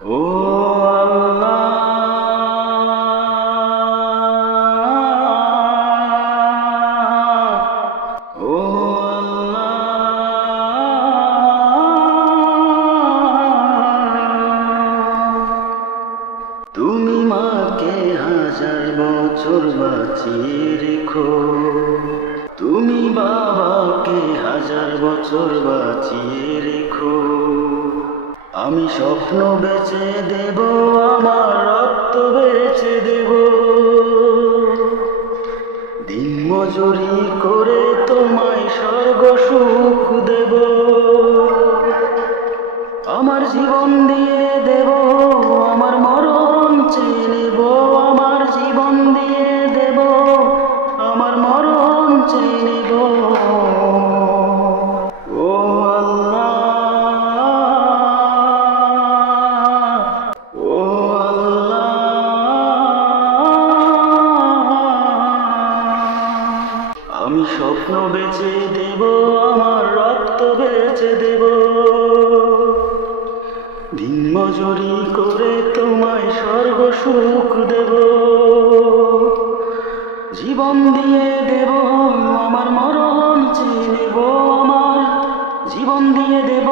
ও আল্লাহ, ও আল্লাহ, তুমি মাকে 1000 বছর বাঁচিয়ে রেখো, তুমি বাবাকে 1000 বছর বাঁচিয়ে রেখো। আমি স্বপ্ন বেচে দেব, আমার রক্ত বেচে দেব, দিন মজুরি করে তোমায় স্বর্গ সুখ দেব। আমার জীবন দিয়ে দেব, আমার মরণ চেয়ে নেব, আমার জীবন দিয়ে দেব, আমার মরণ চেয়ে নেব। ও আল্লাহ, ও আল্লাহ, আমি স্বপ্ন বেচে দেব, আমার রক্ত বেচে দেব, দিন মজুরি করে তোমায় স্বর্গ সুখ দেব। জীবন দিয়ে দেব, আমার মরণ চেয়ে নেব, আমার জীবন দিয়ে দেব।